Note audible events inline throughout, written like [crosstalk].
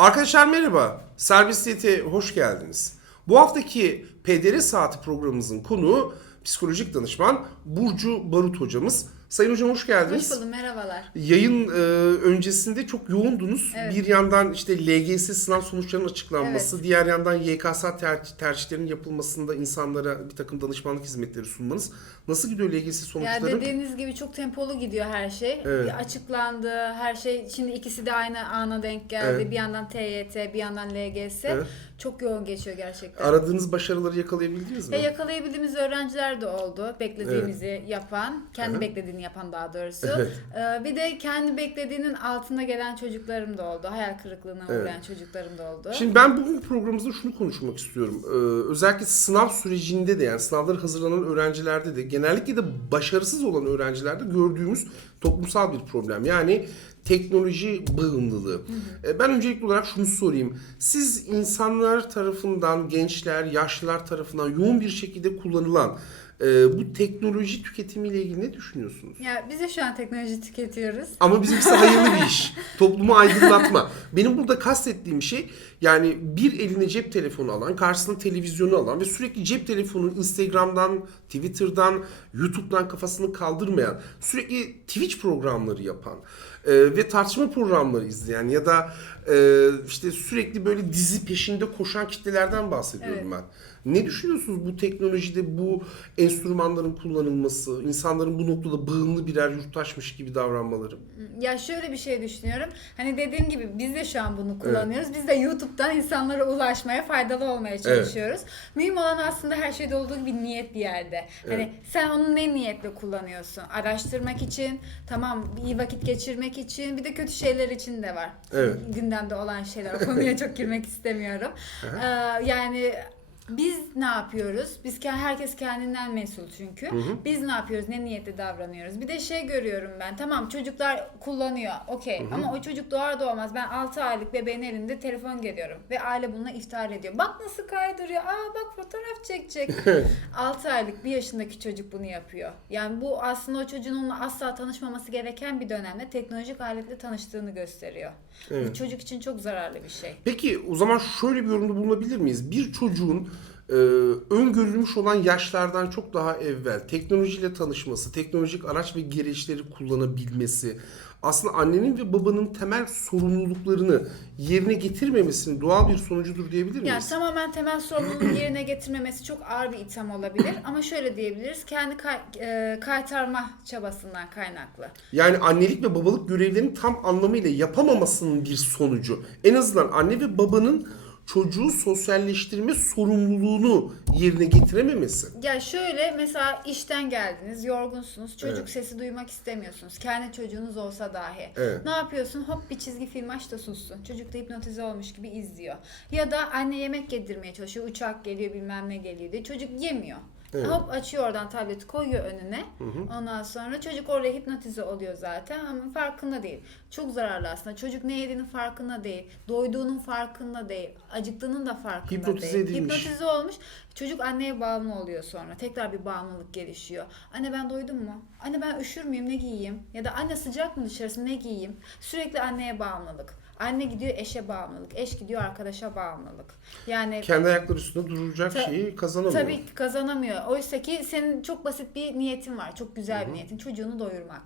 Arkadaşlar merhaba. Serbestiyete hoş geldiniz. Bu haftaki PDR Saati programımızın konuğu psikolojik danışman Burcu Barut hocamız. Sayın hocam hoş geldiniz. Hoş buldum, merhabalar. Yayın e, öncesinde çok yoğundunuz. Evet. Bir yandan işte LGS sınav sonuçlarının açıklanması, diğer yandan YKS ter- tercihlerinin yapılmasında insanlara bir takım danışmanlık hizmetleri sunmanız. Nasıl gidiyor LGS Ya sonuçları? dediğiniz gibi çok tempolu gidiyor her şey. Evet. Bir açıklandı, her şey. Şimdi ikisi de aynı ana denk geldi. Evet. Bir yandan TYT, bir yandan LGS. Evet. Çok yoğun geçiyor gerçekten. Aradığınız başarıları yakalayabildiniz mi? Ve yakalayabildiğimiz öğrenciler de oldu. Beklediğimizi yapan, kendi Hı. beklediğini yapan daha doğrusu. Evet. Ee, bir de kendi beklediğinin altında gelen çocuklarım da oldu. Hayal kırıklığına Evet. uğrayan çocuklarım da oldu. Şimdi ben bugün programımızda şunu konuşmak istiyorum. Ee, özellikle sınav sürecinde de yani sınavlara hazırlanan öğrencilerde de genellikle de başarısız olan öğrencilerde gördüğümüz toplumsal bir problem. Yani teknoloji bağımlılığı. Ee, ben öncelikli olarak şunu sorayım. Siz insanlar tarafından, gençler, yaşlılar tarafından yoğun bir şekilde kullanılan e, bu teknoloji tüketimiyle ilgili ne düşünüyorsunuz? Ya biz de şu an teknoloji tüketiyoruz. Ama bizimkisi hayırlı bir iş. [laughs] Toplumu aydınlatma. Benim burada kastettiğim şey yani bir eline cep telefonu alan, karşısına televizyonu alan ve sürekli cep telefonu Instagram'dan, Twitter'dan, YouTube'dan kafasını kaldırmayan, sürekli Twitch programları yapan e, ve tartışma programları izleyen ya da e, işte sürekli böyle dizi peşinde koşan kitlelerden bahsediyorum Evet. ben. Ne düşünüyorsunuz bu teknolojide bu enstrümanların kullanılması, insanların bu noktada bağımlı birer yurttaşmış gibi davranmaları? Ya şöyle bir şey düşünüyorum. Hani dediğim gibi biz de şu an bunu kullanıyoruz. Biz de YouTube'dan insanlara ulaşmaya, faydalı olmaya çalışıyoruz. Mühim olan aslında her şeyde olduğu gibi niyet bir yerde. Hani sen onu ne niyetle kullanıyorsun? Araştırmak için, tamam iyi vakit geçirmek için, bir de kötü şeyler için de var. Evet. Gündemde olan şeyler. O konuya [laughs] çok girmek istemiyorum. Ee, yani biz ne yapıyoruz? Biz ke- herkes kendinden mesul çünkü. Biz ne yapıyoruz? Ne niyetle davranıyoruz? Bir de şey görüyorum ben. Tamam çocuklar kullanıyor. Okey. Ama o çocuk doğar doğmaz ben 6 aylık bebeğin elinde telefon görüyorum ve aile bununla iftihar ediyor. Bak nasıl kaydırıyor. Aa bak fotoğraf çekecek. [laughs] 6 aylık bir yaşındaki çocuk bunu yapıyor. Yani bu aslında o çocuğun onunla asla tanışmaması gereken bir dönemde teknolojik aletle tanıştığını gösteriyor. Bu çocuk için çok zararlı bir şey. Peki o zaman şöyle bir yorumda bulunabilir miyiz? Bir çocuğun e, öngörülmüş olan yaşlardan çok daha evvel teknolojiyle tanışması, teknolojik araç ve gereçleri kullanabilmesi, aslında annenin ve babanın temel sorumluluklarını yerine getirmemesinin doğal bir sonucudur diyebilir Yani miyiz? tamamen temel sorumluluğu yerine getirmemesi çok ağır bir itham olabilir ama şöyle diyebiliriz kendi kay- e, kaytarma çabasından kaynaklı. Yani annelik ve babalık görevlerini tam anlamıyla yapamamasının bir sonucu. En azından anne ve babanın çocuğu sosyalleştirme sorumluluğunu yerine getirememesi. Ya şöyle mesela işten geldiniz, yorgunsunuz, çocuk Evet. sesi duymak istemiyorsunuz. Kendi çocuğunuz olsa dahi. Evet. Ne yapıyorsun? Hop bir çizgi film aç da sussun. Çocuk da hipnotize olmuş gibi izliyor. Ya da anne yemek yedirmeye çalışıyor. Uçak geliyor bilmem ne geliyor diye. Çocuk yemiyor. Evet. Hop açıyor oradan tableti koyuyor önüne. Ondan sonra çocuk oraya hipnotize oluyor zaten ama farkında değil. Çok zararlı aslında. Çocuk ne yediğinin farkında değil. Doyduğunun farkında değil. Acıktığının da farkında Hipnotize değil. edilmiş. Hipnotize olmuş. Çocuk anneye bağımlı oluyor sonra. Tekrar bir bağımlılık gelişiyor. Anne ben doydum mu? Anne ben üşür müyüm ne giyeyim? Ya da anne sıcak mı dışarısı ne giyeyim? Sürekli anneye bağımlılık. Anne gidiyor eşe bağımlılık. Eş gidiyor arkadaşa bağımlılık. Yani Kendi ayakları üstünde duracak Ta- şeyi kazanamıyor. tabii ki kazanamıyor. Oysa ki senin çok basit bir niyetin var. Çok güzel bir niyetin. Çocuğunu doyurmak.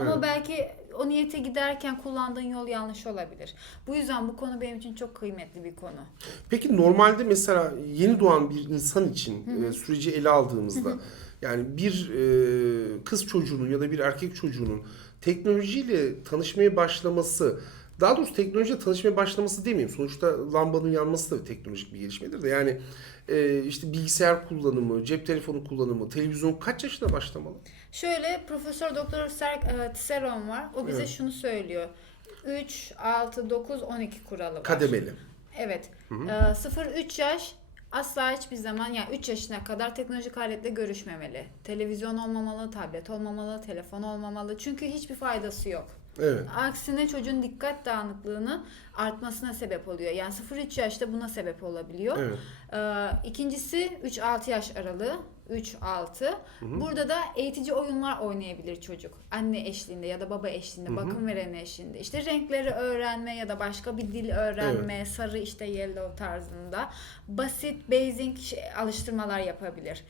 Ama Evet. belki o niyete giderken kullandığın yol yanlış olabilir. Bu yüzden bu konu benim için çok kıymetli bir konu. Peki normalde mesela yeni doğan bir insan için e, süreci ele aldığımızda yani bir e, kız çocuğunun ya da bir erkek çocuğunun teknolojiyle tanışmaya başlaması daha doğrusu teknolojiyle tanışmaya başlaması demeyeyim. Sonuçta lambanın yanması da bir teknolojik bir gelişmedir de yani e, işte bilgisayar kullanımı, cep telefonu kullanımı, televizyon kaç yaşında başlamalı? Şöyle Profesör Doktor Serk e, Tisseron var. O bize Evet. şunu söylüyor. 3, 6, 9, 12 kuralı var. Kademeli. Evet. E, 0-3 yaş asla hiçbir zaman yani 3 yaşına kadar teknolojik aletle görüşmemeli. Televizyon olmamalı, tablet olmamalı, telefon olmamalı. Çünkü hiçbir faydası yok. Evet. Aksine çocuğun dikkat dağınıklığının artmasına sebep oluyor. Yani 0-3 yaşta buna sebep olabiliyor. Evet. Ee, ikincisi 3-6 yaş aralığı. 3-6. Burada da eğitici oyunlar oynayabilir çocuk. Anne eşliğinde ya da baba eşliğinde, bakım veren eşliğinde. İşte renkleri öğrenme ya da başka bir dil öğrenme, sarı işte yellow tarzında. Basit, basic şey- alıştırmalar yapabilir.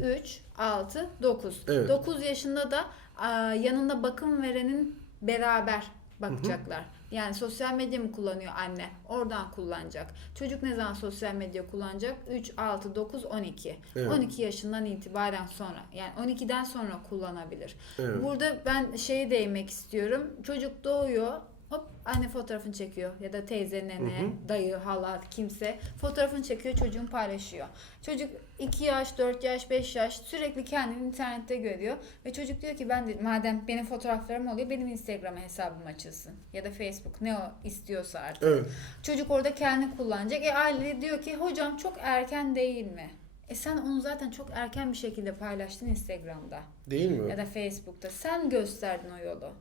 3, 6, 9. Evet. 9 yaşında da yanında bakım verenin beraber bakacaklar. Yani sosyal medya mı kullanıyor anne? Oradan kullanacak. Çocuk ne zaman sosyal medya kullanacak? 3, 6, 9, 12. Evet. 12 yaşından itibaren sonra. Yani 12'den sonra kullanabilir. Evet. Burada ben şeye değinmek istiyorum. Çocuk doğuyor. Hop anne fotoğrafını çekiyor ya da teyze, nene, dayı, hala kimse fotoğrafını çekiyor çocuğun paylaşıyor. Çocuk 2 yaş, 4 yaş, 5 yaş sürekli kendini internette görüyor ve çocuk diyor ki ben de madem benim fotoğraflarım oluyor benim Instagram hesabım açılsın ya da Facebook ne o istiyorsa artık. Evet. Çocuk orada kendini kullanacak. E aile diyor ki hocam çok erken değil mi? E sen onu zaten çok erken bir şekilde paylaştın Instagram'da Değil mi? ya da Facebook'ta. Sen gösterdin o yolu.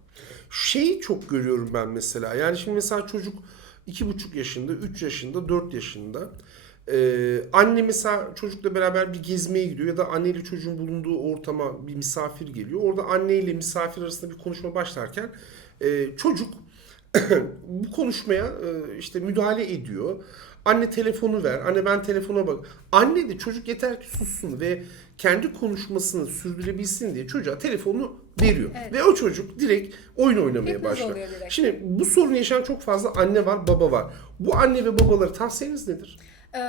Şeyi çok görüyorum ben mesela. Yani şimdi mesela çocuk iki buçuk yaşında, 3 yaşında, 4 yaşında. Ee, anne mesela çocukla beraber bir gezmeye gidiyor ya da anneyle çocuğun bulunduğu ortama bir misafir geliyor. Orada anneyle misafir arasında bir konuşma başlarken e, çocuk [clears throat] bu konuşmaya e, işte müdahale ediyor. Anne telefonu ver. Anne ben telefona bak. Anne de çocuk yeter ki sussun ve kendi konuşmasını sürdürebilsin diye çocuğa telefonu veriyor. Evet. Ve o çocuk direkt oyun oynamaya Hipnoz başlar. Şimdi bu sorunu yaşayan çok fazla anne var, baba var. Bu anne ve babalara tavsiyeniz nedir? Ee,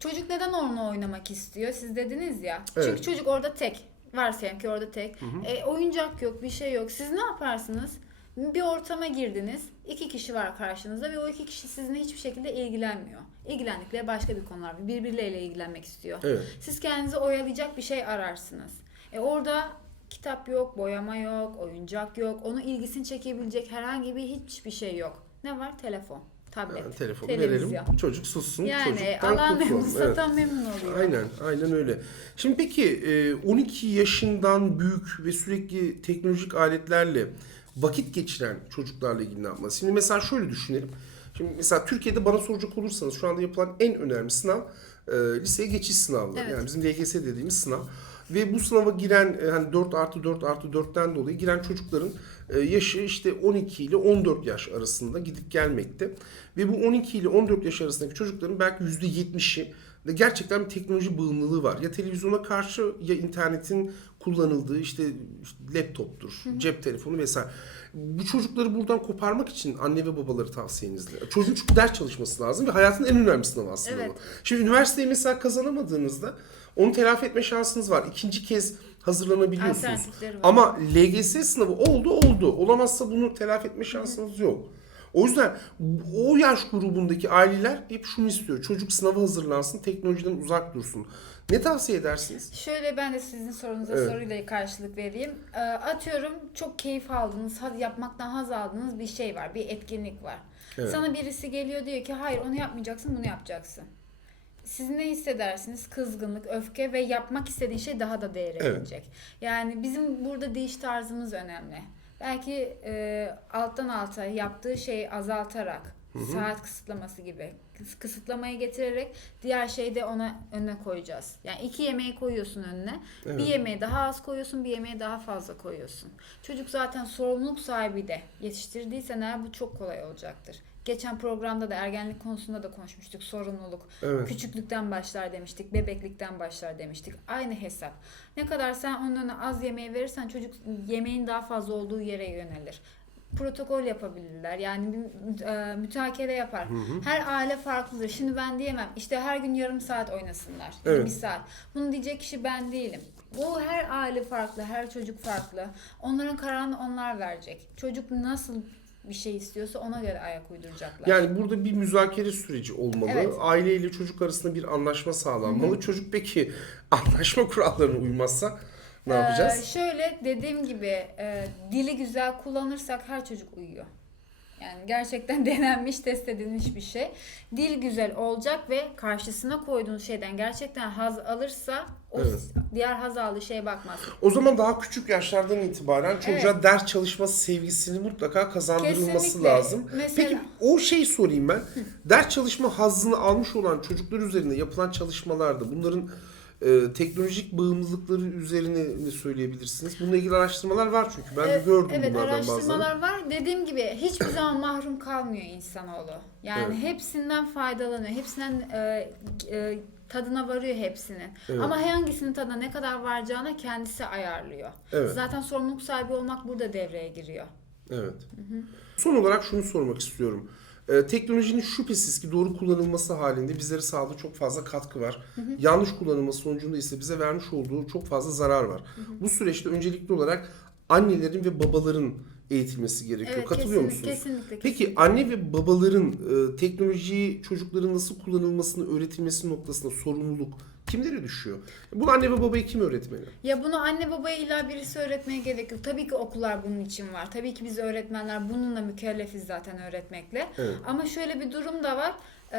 çocuk neden onunla oynamak istiyor? Siz dediniz ya. Evet. Çünkü çocuk orada tek. Varsayalım ki orada tek. E, oyuncak yok, bir şey yok. Siz ne yaparsınız? Bir ortama girdiniz. iki kişi var karşınızda ve o iki kişi sizinle hiçbir şekilde ilgilenmiyor. İlgilendikleri başka bir konular. Birbirleriyle ilgilenmek istiyor. Evet. Siz kendinizi oyalayacak bir şey ararsınız. E orada kitap yok, boyama yok, oyuncak yok. Onun ilgisini çekebilecek herhangi bir hiçbir şey yok. Ne var? Telefon, tablet, Yani telefonu televizyon. verelim, çocuk sussun, Yani çocuktan alan memnun. Evet. satan memnun oluyor. Aynen, aynen öyle. Şimdi peki e, 12 yaşından büyük ve sürekli teknolojik aletlerle vakit geçiren çocuklarla ilgili ne yapması? Şimdi mesela şöyle düşünelim. Şimdi mesela Türkiye'de bana soracak olursanız şu anda yapılan en önemli sınav e, liseye geçiş sınavları. Evet. Yani bizim LGS dediğimiz sınav. Ve bu sınava giren e, hani 4 artı 4 artı 4'ten dolayı giren çocukların e, yaşı işte 12 ile 14 yaş arasında gidip gelmekte. Ve bu 12 ile 14 yaş arasındaki çocukların belki %70'i de gerçekten bir teknoloji bağımlılığı var. Ya televizyona karşı ya internetin kullanıldığı işte, işte laptoptur, cep telefonu vesaire. Bu çocukları buradan koparmak için anne ve babaları tavsiyeniz ne? Çocuğun çünkü ders çalışması lazım ve hayatın en önemli sınavı aslında Evet. bu. Şimdi üniversiteyi mesela kazanamadığınızda onu telafi etme şansınız var. İkinci kez hazırlanabiliyorsunuz. Ama LGS sınavı oldu oldu. Olamazsa bunu telafi etme şansınız yok. O yüzden o yaş grubundaki aileler hep şunu istiyor. Çocuk sınava hazırlansın, teknolojiden uzak dursun. Ne tavsiye edersiniz? Şöyle ben de sizin sorunuza Evet. soruyla karşılık vereyim. Ee, atıyorum çok keyif aldığınız, haz yapmaktan haz aldığınız bir şey var, bir etkinlik var. Evet. Sana birisi geliyor diyor ki hayır onu yapmayacaksın, bunu yapacaksın. Siz ne hissedersiniz? Kızgınlık, öfke ve yapmak istediğin şey daha da değere Evet. binecek. Yani bizim burada değiş tarzımız önemli. Belki e, alttan alta yaptığı şeyi azaltarak, saat kısıtlaması gibi kıs- kısıtlamayı getirerek diğer şeyi de ona önüne koyacağız. Yani iki yemeği koyuyorsun önüne. Evet. Bir yemeği daha az koyuyorsun, bir yemeği daha fazla koyuyorsun. Çocuk zaten sorumluluk sahibi de yetiştirdiysen eğer bu çok kolay olacaktır. Geçen programda da ergenlik konusunda da konuşmuştuk. Sorumluluk. Evet. Küçüklükten başlar demiştik. Bebeklikten başlar demiştik. Aynı hesap. Ne kadar sen onun önüne az yemeği verirsen çocuk yemeğin daha fazla olduğu yere yönelir. Protokol yapabilirler. Yani e, mütakere yapar. Her aile farklıdır. Şimdi ben diyemem. İşte her gün yarım saat oynasınlar. Evet. bir saat. Bunu diyecek kişi ben değilim. Bu her aile farklı, her çocuk farklı. Onların kararını onlar verecek. Çocuk nasıl bir şey istiyorsa ona göre ayak uyduracaklar. Yani burada bir müzakere süreci olmalı. Evet. Aile ile çocuk arasında bir anlaşma sağlanmalı. Çocuk peki [laughs] anlaşma kurallarına uymazsa ne Ee, yapacağız? şöyle dediğim gibi e, dili güzel kullanırsak her çocuk uyuyor. Yani gerçekten [laughs] denenmiş, test edilmiş bir şey. Dil güzel olacak ve karşısına koyduğun şeyden gerçekten haz alırsa o Evet. diğer haz aldığı şeye bakmaz. O zaman daha küçük yaşlardan itibaren çocuğa ders çalışma sevgisini mutlaka kazandırılması Kesinlikle. lazım. Mesela- Peki o şeyi sorayım ben. ders çalışma hazzını almış olan çocuklar üzerinde yapılan çalışmalarda bunların e, teknolojik bağımlılıkları üzerine ne söyleyebilirsiniz? Bununla ilgili araştırmalar var çünkü. Ben de Evet, gördüm evet bunlardan araştırmalar bazılarını. var. Dediğim gibi hiçbir zaman mahrum kalmıyor insanoğlu. Yani Evet. hepsinden faydalanıyor. Hepsinden e, e, tadına varıyor hepsinin. Evet. Ama hangisinin tadına ne kadar varacağına kendisi ayarlıyor. Evet. Zaten sorumluluk sahibi olmak burada devreye giriyor. Evet. Son olarak şunu sormak istiyorum. Ee, teknolojinin şüphesiz ki doğru kullanılması halinde bizlere sağladığı çok fazla katkı var. Yanlış kullanılması sonucunda ise bize vermiş olduğu çok fazla zarar var. Bu süreçte öncelikli olarak annelerin ve babaların eğitilmesi gerekiyor. Evet, Katılıyor kesinlikle, musunuz? kesinlikle, Peki anne ve babaların e, teknolojiyi çocukların nasıl kullanılmasını öğretilmesi noktasında sorumluluk kimlere düşüyor? Bunu anne ve babaya kim öğretmeli? Ya bunu anne babaya illa birisi öğretmeye gerek yok. Tabii ki okullar bunun için var. Tabii ki biz öğretmenler bununla mükellefiz zaten öğretmekle. Evet. Ama şöyle bir durum da var. Ee,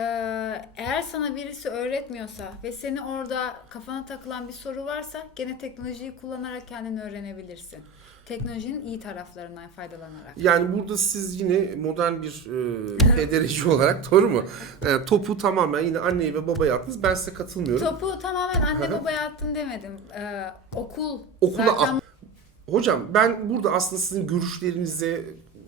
eğer sana birisi öğretmiyorsa ve seni orada kafana takılan bir soru varsa gene teknolojiyi kullanarak kendini öğrenebilirsin. Teknolojinin iyi taraflarından faydalanarak. Yani burada siz yine modern bir e, [laughs] PDR'ci olarak doğru mu? E, topu tamamen yine anneye ve babaya attınız. Ben size katılmıyorum. Topu tamamen anne babaya attın demedim. Ee, okul Okula zaten Hocam ben burada aslında sizin görüşlerinize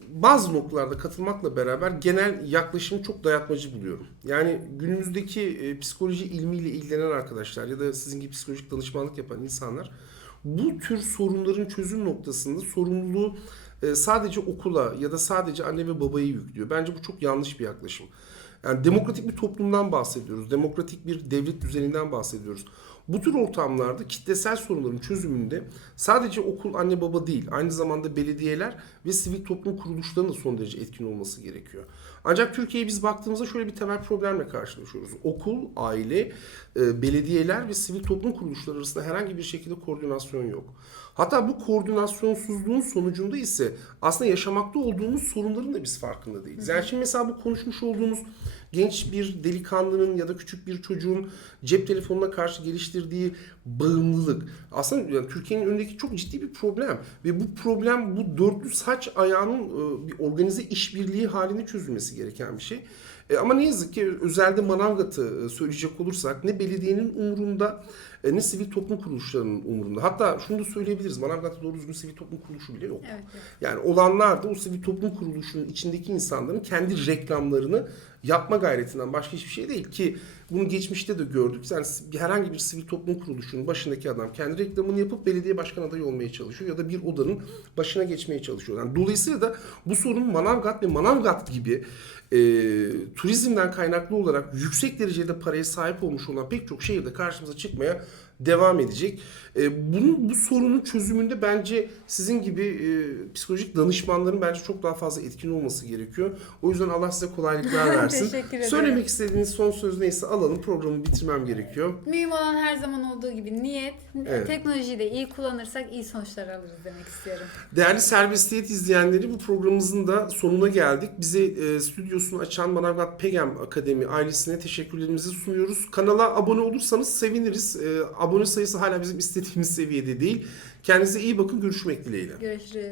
bazı noktalarda katılmakla beraber genel yaklaşımı çok dayatmacı buluyorum. Yani günümüzdeki e, psikoloji ilmiyle ilgilenen arkadaşlar ya da sizin gibi psikolojik danışmanlık yapan insanlar bu tür sorunların çözüm noktasında sorumluluğu e, sadece okula ya da sadece anne ve babaya yüklüyor. Bence bu çok yanlış bir yaklaşım. Yani demokratik bir toplumdan bahsediyoruz. Demokratik bir devlet düzeninden bahsediyoruz. Bu tür ortamlarda kitlesel sorunların çözümünde sadece okul, anne baba değil, aynı zamanda belediyeler ve sivil toplum kuruluşlarının da son derece etkin olması gerekiyor. Ancak Türkiye'ye biz baktığımızda şöyle bir temel problemle karşılaşıyoruz. Okul, aile, e, belediyeler ve sivil toplum kuruluşları arasında herhangi bir şekilde koordinasyon yok. Hatta bu koordinasyonsuzluğun sonucunda ise aslında yaşamakta olduğumuz sorunların da biz farkında değiliz. Yani şimdi mesela bu konuşmuş olduğumuz genç bir delikanlının ya da küçük bir çocuğun cep telefonuna karşı geliştirdiği bağımlılık aslında yani Türkiye'nin önündeki çok ciddi bir problem ve bu problem bu dörtlü saç ayağının e, bir organize işbirliği halinde çözülmesi gereken bir şey. E, ama ne yazık ki özelde Manavgat'ı e, söyleyecek olursak ne belediyenin umurunda e, ne sivil toplum kuruluşlarının umurunda. Hatta şunu da söyleyebiliriz. Manavgat'ta doğru düzgün sivil toplum kuruluşu bile yok. Evet, evet. Yani olanlar da o sivil toplum kuruluşunun içindeki insanların kendi reklamlarını yapma gayretinden başka hiçbir şey değil ki bunu geçmişte de gördük. Yani herhangi bir sivil toplum kuruluşunun başındaki adam kendi reklamını yapıp belediye başkan adayı olmaya çalışıyor ya da bir odanın başına geçmeye çalışıyor. Yani dolayısıyla da bu sorun Manavgat ve Manavgat gibi e, turizmden kaynaklı olarak yüksek derecede paraya sahip olmuş olan pek çok şehirde karşımıza çıkmaya devam edecek. E, bunun bu sorunun çözümünde bence sizin gibi e, psikolojik danışmanların bence çok daha fazla etkin olması gerekiyor. O yüzden Allah size kolaylıklar [laughs] versin. Söylemek istediğiniz son söz neyse alalım. Programı bitirmem gerekiyor. Mühim olan her zaman olduğu gibi niyet. Evet. Teknolojiyi de iyi kullanırsak iyi sonuçlar alırız demek istiyorum. Değerli Serbestiyet izleyenleri bu programımızın da sonuna geldik. Bize e, stüdyosunu açan Manavgat Pegem Akademi ailesine teşekkürlerimizi sunuyoruz. Kanala abone olursanız seviniriz. E, abone sayısı hala bizim istediğimiz seviyede değil. Kendinize iyi bakın. Görüşmek dileğiyle. Görüşürüz.